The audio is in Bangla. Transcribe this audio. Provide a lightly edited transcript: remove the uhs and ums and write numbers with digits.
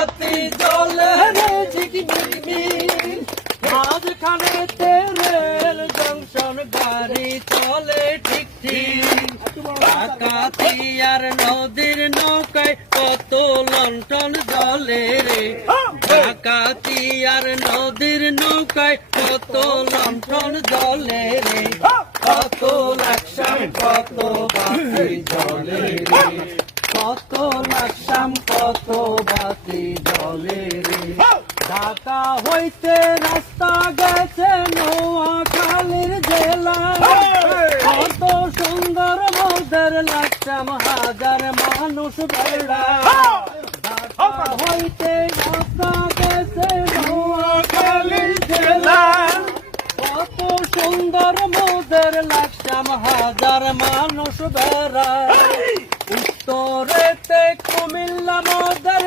বাতি জ্বলে রে ঝিকমিক মাঝখানে রেল জংশন গাড়ি চলে ঠিক ঠিক ডাকাতিয়ার নদীর নৌকায় কত লণ্ঠন জ্বলে রে ডাকাতিয়ার নদীর নৌকায় কত লণ্ঠন জ্বলে রে কত লাকসাম কত বাতি জ্বলে রে কত লাকসাম কত বাতি জ্বলে রে ঢাকা হইতে রাস্তা গেছে নোয়াখালীর জেলা কত সুন্দর মোদের লাকসাম হাজার মানুষ বেড়া ঢাকা হইতে রাস্তা গেছে নোয়াখালীর জেলা কত সুন্দর মোদের লাকসাম হাজার মানুষ বেড়া উত্তরেতে কুমিল্লা মোদের